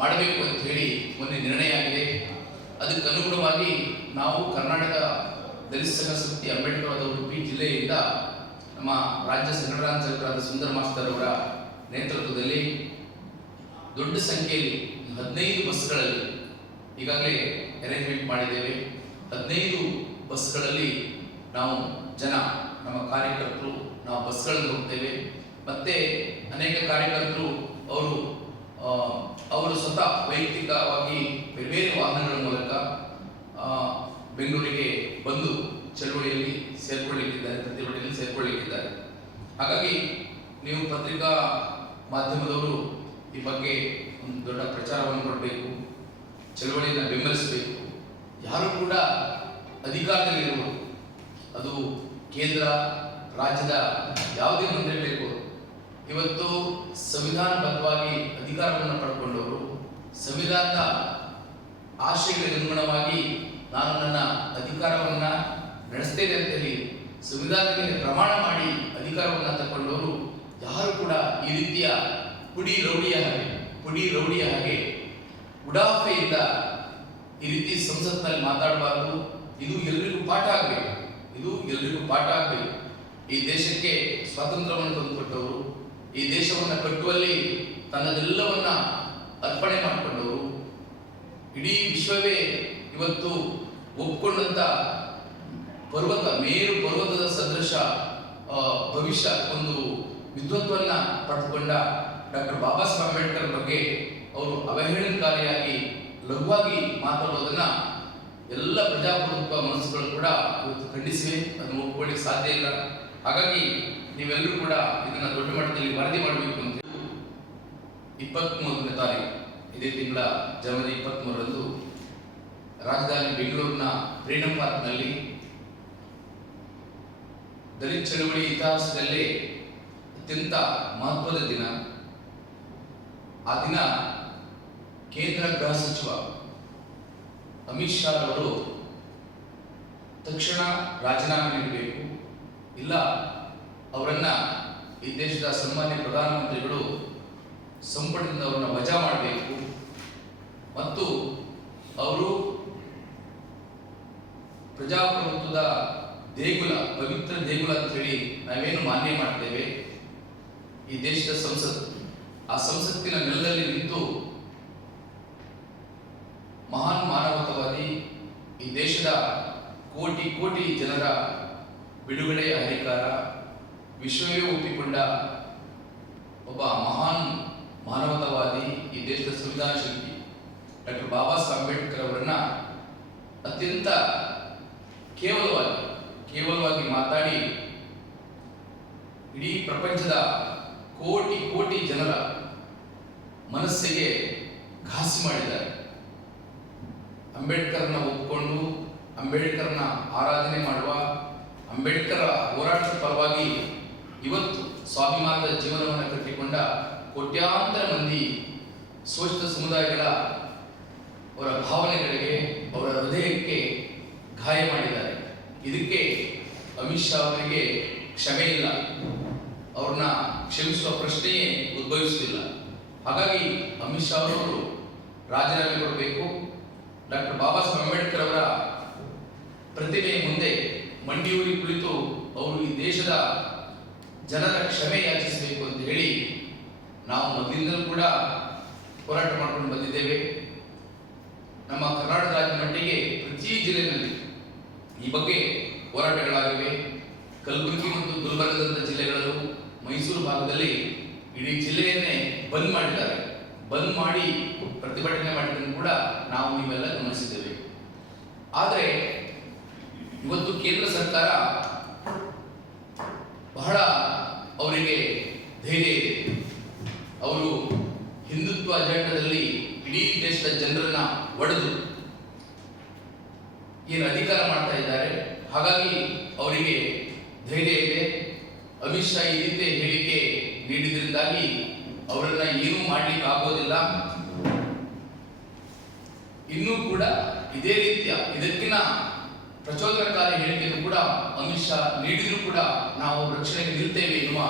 ಮಾಡಬೇಕು ಅಂತ ಹೇಳಿ ಮೊನ್ನೆ ನಿರ್ಣಯ ಆಗಿದೆ. ಅದಕ್ಕೆ ಅನುಗುಣವಾಗಿ ನಾವು ಕರ್ನಾಟಕ ದಲಿತ ಸಂಘ ಸಮಿತಿ ಅಂಬೇಡ್ಕರ್ ಉಡುಪಿ ಜಿಲ್ಲೆಯಿಂದ ನಮ್ಮ ರಾಜ್ಯ ಸಂಘಟನಾಚಾಲಕರಾದ ಸುಂದರ ಮಾಸ್ತರ್ ಅವರ ನೇತೃತ್ವದಲ್ಲಿ ದೊಡ್ಡ ಸಂಖ್ಯೆಯಲ್ಲಿ 15 ಬಸ್ಗಳಲ್ಲಿ ಈಗಾಗಲೇ ಅರೇಂಜ್ಮೆಂಟ್ ಮಾಡಿದ್ದೇವೆ. 15 ಬಸ್ಗಳಲ್ಲಿ ನಾವು ನಮ್ಮ ಕಾರ್ಯಕರ್ತರು ನಾವು ಬಸ್ಗಳಲ್ಲಿ ಹೋಗ್ತೇವೆ. ಮತ್ತೆ ಅನೇಕ ಕಾರ್ಯಕರ್ತರು ಅವರು ಸ್ವತಃ ವೈಯಕ್ತಿಕವಾಗಿ ಬೇರೆ ಬೇರೆ ವಾಹನಗಳ ಮೂಲಕ ಬೆಂಗಳೂರಿಗೆ ಬಂದು ಚಳವಳಿಯಲ್ಲಿ ಸೇರ್ಕೊಳ್ಳಿಕ್ಕಿದ್ದಾರೆ, ಪ್ರತಿಭಟನೆಯಲ್ಲಿ ಸೇರ್ಕೊಳ್ಳಿಕ್ಕಿದ್ದಾರೆ. ಹಾಗಾಗಿ ನೀವು ಪತ್ರಿಕಾ ಮಾಧ್ಯಮದವರು ಈ ಬಗ್ಗೆ ಒಂದು ದೊಡ್ಡ ಪ್ರಚಾರವನ್ನು ಕೊಡಬೇಕು, ಚಳವಳಿಯನ್ನು ಬೆಂಬಲಿಸಬೇಕು. ಯಾರು ಕೂಡ ಅಧಿಕಾರದಲ್ಲಿರುವುದು, ಅದು ಕೇಂದ್ರ ರಾಜ್ಯದ ಯಾವುದೇ ಮಂತ್ರಿಗಳಿರ್ಬೋದು, ಇವತ್ತು ಸಂವಿಧಾನಬದ್ಧವಾಗಿ ಅಧಿಕಾರವನ್ನು ಪಡ್ಕೊಂಡವರು ಸಂವಿಧಾನದ ಆಶಯಗಳಿಗೆ ಅನುಗುಣವಾಗಿ ನಾನು ನನ್ನ ಅಧಿಕಾರವನ್ನು ನಡೆಸ್ತೇನೆ ಅಂತ ಹೇಳಿ ಸಂವಿಧಾನಕ್ಕೆ ಪ್ರಮಾಣ ಮಾಡಿ ಅಧಿಕಾರವನ್ನು ತಗೊಂಡವರು ಯಾರು ಕೂಡ ಈ ರೀತಿಯ ಪುಡಿ ರೌಡಿಯ ಹಾಗೆ ಉಡಾಫೆಯಿಂದ ಈ ರೀತಿ ಸಂಸತ್ನಲ್ಲಿ ಮಾತಾಡಬಾರದು. ಇದು ಎಲ್ರಿಗೂ ಪಾಠ ಆಗಬೇಕು. ಈ ದೇಶಕ್ಕೆ ಸ್ವಾತಂತ್ರ್ಯವನ್ನು ತಂದುಕೊಟ್ಟವರು, ಈ ದೇಶವನ್ನು ಕಟ್ಟುವಲ್ಲಿ ತನ್ನದೆಲ್ಲವನ್ನ ಅರ್ಪಣೆ ಮಾಡಿಕೊಂಡವರು, ಇಡೀ ವಿಶ್ವವೇ ಇವತ್ತು ಒಪ್ಪಿಕೊಂಡಂತ ಮೇರು ಪರ್ವತದ ಸದೃಶ ಭವಿಷ್ಯ ಒಂದು ವಿದ್ವತ್ವನ್ನ ಪಡೆದುಕೊಂಡ ಡಾಕ್ಟರ್ ಬಾಬಾ ಸಾಹೇಬ್ ಅಂಬೇಡ್ಕರ್ ಬಗ್ಗೆ ಅವರು ಅವಹೇಳನಕಾರಿಯಾಗಿ ಲಘುವಾಗಿ ಮಾತಾಡೋದನ್ನ ಎಲ್ಲ ಪ್ರಜಾಪ್ರಭುತ್ವ ಮನಸ್ಸುಗಳು ಕೂಡ ಇವತ್ತು ಖಂಡಿಸಿವೆ. ಅದನ್ನು ಒಪ್ಪಿಕೊಳ್ಳಿಕ್ಕೆ ಸಾಧ್ಯ ಇಲ್ಲ. ಹಾಗಾಗಿ ನೀವೆಲ್ಲರೂ ಕೂಡ ಇದನ್ನ ದೊಡ್ಡ ಮಟ್ಟದಲ್ಲಿ ವರದಿ ಮಾಡಬೇಕು ಅಂತ 23ನೇ ತಾರೀಕು ಇದೇ ತಿಂಗಳ ಜನವರಿ 23ರಂದು ರಾಜಧಾನಿ ಬೆಂಗಳೂರಿನ ಫ್ರೀಡಂ ಪಾರ್ಕ್ನಲ್ಲಿ ದಲಿತ ಚಳವಳಿ ಇತಿಹಾಸದಲ್ಲೇ ಅತ್ಯಂತ ಮಹತ್ವದ ದಿನ. ಆ ದಿನ ಕೇಂದ್ರ ಗೃಹ ಸಚಿವ ಅಮಿತ್ ಶಾ ಅವರು ತಕ್ಷಣ ರಾಜೀನಾಮೆ ನೀಡಬೇಕು, ಇಲ್ಲ ಅವರನ್ನ ಈ ದೇಶದ ಸನ್ಮಾನ್ಯ ಪ್ರಧಾನಮಂತ್ರಿಗಳು ಸಂಪುಟದಿಂದ ಅವರನ್ನ ವಜಾ ಮಾಡಬೇಕು ಮತ್ತು ಅವರು ಪ್ರಜಾಪ್ರಭುತ್ವದ ದೇಗುಲ, ಪವಿತ್ರ ದೇಗುಲ ಅಂತ ಹೇಳಿ ನಾವೇನು ಮಾನ್ಯ ಮಾಡ್ತೇವೆ ಈ ದೇಶದ ಸಂಸತ್ತು, ಆ ಸಂಸತ್ತಿನ ನೆಲದಲ್ಲಿ ನಿಂತು ಮಹಾನ್ ಮಾನವತಾವಾದಿ, ಈ ದೇಶದ ಕೋಟಿ ಜನರ ಬಿಡುಗಡೆಯ ಹರಿಕಾರ, ವಿಶ್ವವೇ ಒಪ್ಪಿಕೊಂಡ ಒಬ್ಬ ಮಹಾನ್ ಮಾನವತಾವಾದಿ, ಈ ದೇಶದ ಸಂವಿಧಾನ ಶಿಲ್ಪಿ ಡಾಕ್ಟರ್ ಬಾಬಾ ಸಾಹೇಬ್ ಅಂಬೇಡ್ಕರ್ ಅವರನ್ನ ಅತ್ಯಂತ ಕೇವಲವಾಗಿ ಮಾತಾಡಿ ಇಡೀ ಪ್ರಪಂಚದ ಕೋಟಿ ಜನರ ಮನಸ್ಸಿಗೆ ಘಾಸಿ ಮಾಡಿದ್ದಾರೆ. ಅಂಬೇಡ್ಕರ್ನ ಒಪ್ಪಿಕೊಂಡು ಅಂಬೇಡ್ಕರ್ನ ಆರಾಧನೆ ಮಾಡುವ, ಅಂಬೇಡ್ಕರ್ ಹೋರಾಟದ ಪರವಾಗಿ ಇವತ್ತು ಸ್ವಾಭಿಮಾನದ ಜೀವನವನ್ನು ಕಟ್ಟಿಕೊಂಡ ಕೋಟ್ಯಾಂತರ ಮಂದಿ ಶೋಷಿತ ಸಮುದಾಯಗಳ ಅವರ ಭಾವನೆಗಳಿಗೆ, ಅವರ ಹೃದಯಕ್ಕೆ ಗಾಯ ಮಾಡಿದ್ದಾರೆ. ಇದಕ್ಕೆ ಅಮಿತ್ ಶಾ ಅವರಿಗೆ ಕ್ಷಮೆ ಇಲ್ಲ, ಅವ್ರನ್ನ ಕ್ಷಮಿಸುವ ಪ್ರಶ್ನೆಯೇ ಉದ್ಭವಿಸುತ್ತಿಲ್ಲ. ಹಾಗಾಗಿ ಅಮಿತ್ ಶಾ ಅವರು ರಾಜೀನಾಮೆ ಕೊಡಬೇಕು. ಡಾಕ್ಟರ್ ಬಾಬಾ ಸಾಹೇಬ್ ಅಂಬೇಡ್ಕರ್ ಅವರ ಪ್ರತಿಮೆಯ ಮುಂದೆ ಮಂಡಿಯೂರಿ ಕುಳಿತು ಅವರು ಈ ದೇಶದ ಜನರ ಕ್ಷಮೆ ಯಾಚಿಸಬೇಕು ಅಂತ ಹೇಳಿ ನಾವು ಮೊದಲಿಂದಲೂ ಕೂಡ ಹೋರಾಟ ಮಾಡ್ಕೊಂಡು ಬಂದಿದ್ದೇವೆ. ನಮ್ಮ ಕರ್ನಾಟಕ ರಾಜ್ಯ ಮಟ್ಟಿಗೆ ಪ್ರತಿ ಜಿಲ್ಲೆಯಲ್ಲಿ ಈ ಬಗ್ಗೆ ಹೋರಾಟಗಳಾಗಿವೆ. ಕಲಬುರಗಿ ಮತ್ತು ಗುಲ್ಬರ್ಗದಂತ ಜಿಲ್ಲೆಗಳಲ್ಲೂ, ಮೈಸೂರು ಭಾಗದಲ್ಲಿ ಇಡೀ ಜಿಲ್ಲೆಯನ್ನೇ ಬಂದ್ ಮಾಡಿದ್ದಾರೆ. ಬಂದ್ ಮಾಡಿ ಪ್ರತಿಭಟನೆ ಮಾಡಿದ್ದನ್ನು ಕೂಡ ನಾವು ನೀವೆಲ್ಲ ಗಮನಿಸಿದ್ದೇವೆ. ಆದರೆ ಇವತ್ತು ಕೇಂದ್ರ ಸರ್ಕಾರ ಬಹಳ ಅವರಿಗೆ ಧೈರ್ಯ ಇದೆ. ಅವರು ಹಿಂದುತ್ವ ಅಜೆಂಡಾದಲ್ಲಿ ಇಡೀ ದೇಶದ ಜನರನ್ನ ಒಡೆದು ಏನು ಅಧಿಕಾರ ಮಾಡ್ತಾ ಇದ್ದಾರೆ. ಹಾಗಾಗಿ ಅವರಿಗೆ ಧೈರ್ಯ ಇದೆ. ಅಮಿತ್ ಶಾ ಈ ರೀತಿ ಹೇಳಿಕೆ ನೀಡಿದ್ರಿಂದಾಗಿ ಅವರನ್ನ ಏನೂ ಮಾಡ್ಲಿಕ್ಕೆ ಆಗೋದಿಲ್ಲ. ಇನ್ನೂ ಕೂಡ ಇದೇ ರೀತಿಯ ಇದಕ್ಕಿಂತ ಪ್ರಚೋದನಕಾರಿ ಹೇಳಿಕೆಯನ್ನು ಕೂಡ ಅಮಿತ್ ಶಾ ನೀಡಿದ್ರು ಕೂಡ ನಾವು ರಕ್ಷಣೆಗೆ ನಿಲ್ತೇವೆ ಎನ್ನುವ